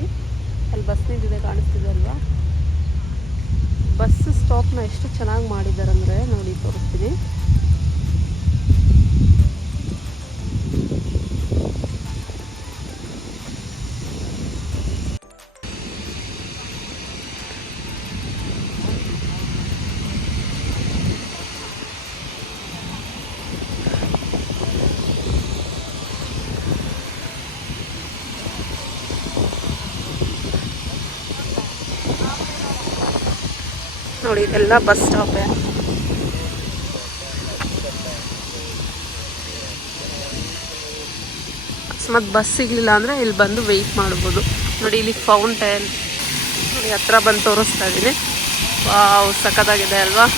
ನೋಡಿ ಅಲ್ಲಿ ಬಸ್ ನಿಂತಿದೆ, ಕಾಣಿಸ್ತಿದೆ ಅಲ್ವಾ. ಬಸ್ ಸ್ಟಾಪ್ನ ಎಷ್ಟು ಚೆನ್ನಾಗಿ ಮಾಡಿದ್ದಾರೆ ಅಂದರೆ ನೋಡಿ ತೋರಿಸ್ತೀನಿ. ನೋಡಿ ಇದೆಲ್ಲ ಬಸ್ ಸ್ಟಾಪೇ. ಅಕಸ್ಮಾತ್ ಬಸ್ ಸಿಗಲಿಲ್ಲ ಅಂದರೆ ಇಲ್ಲಿ ಬಂದು ವೆಯ್ಟ್ ಮಾಡ್ಬೋದು. ನೋಡಿ ಇಲ್ಲಿ ಫೌಂಟೇನ್ ನೋಡಿ ಹತ್ರ ಬಂದು ತೋರಿಸ್ತಾ ಇದ್ದೀನಿ. ವಾವ್, ಸಖತ್ತಾಗಿದೆ ಅಲ್ವಾ.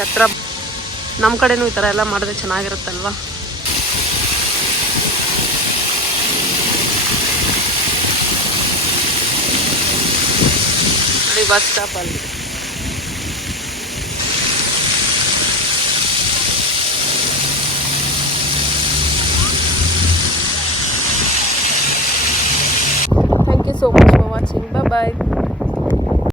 ಹತ್ರ ನಮ್ಮ ಕಡೆನೂ ಈ ಥರ ಎಲ್ಲ ಮಾಡಿದ್ರೆ ಚೆನ್ನಾಗಿರುತ್ತಲ್ವಾ. ನೋಡಿ ಬಸ್ ಸ್ಟಾಪಲ್ಲಿ thank you so much for watching. Bye.